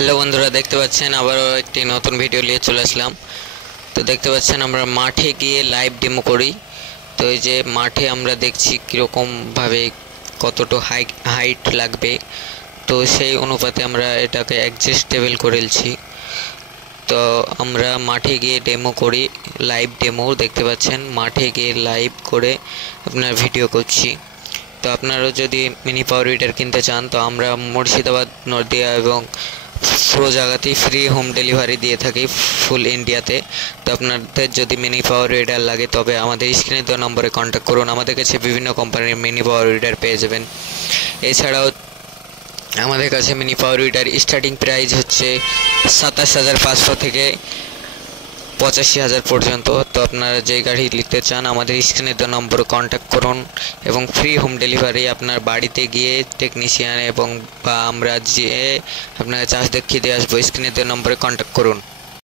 Hello বন্ধুরা, দেখতে পাচ্ছেন আবারও একটি নতুন ভিডিও নিয়ে চলে আসলাম। তো দেখতে পাচ্ছেন আমরা মাঠে গিয়ে লাইভ ডেমো করি। তো এই যে মাঠে আমরা দেখছি কীরকমভাবে কতটা হাইট লাগবে, তো সেই অনুপাতে আমরা এটাকে অ্যাডজাস্টেবল করেছি। তো আমরা মাঠে গিয়ে ডেমো করি, লাইভ ডেমো দেখতে পাচ্ছেন, মাঠে গিয়ে লাইভ করে আপনার ভিডিও করছি। তো আপনারাও যদি মিনি পাওয়ার উইডার কিনতে চান, তো আমরা মুর্শিদাবাদ, নদিয়া এবং পুরো জায়গাতেই ফ্রি হোম ডেলিভারি দিয়ে থাকি ফুল ইন্ডিয়াতে। তো আপনাদের যদি মিনি পাওয়ার উইডার লাগে তবে আমাদের স্ক্রিনে দেওয়া নম্বরে কন্ট্যাক্ট করুন। আমাদের কাছে বিভিন্ন কোম্পানির মিনি পাওয়ার উইডার পেয়ে যাবেন। এছাড়াও আমাদের কাছে mini power weeder starting price হচ্ছে 27,500 থেকে 85,000 পর্যন্ত। তো আপনারা যে গাড়ি নিতে চান আমাদের স্ক্রিনে দেওয়া নম্বরে কন্ট্যাক্ট করুন এবং ফ্রি হোম ডেলিভারি আপনার বাড়িতে গিয়ে টেকনিশিয়ান এবং বা আমরা যেয়ে আপনার চার্জ দেখিয়ে দিয়ে আসবো। স্ক্রিনে দেওয়া নম্বরে কন্ট্যাক্ট করুন।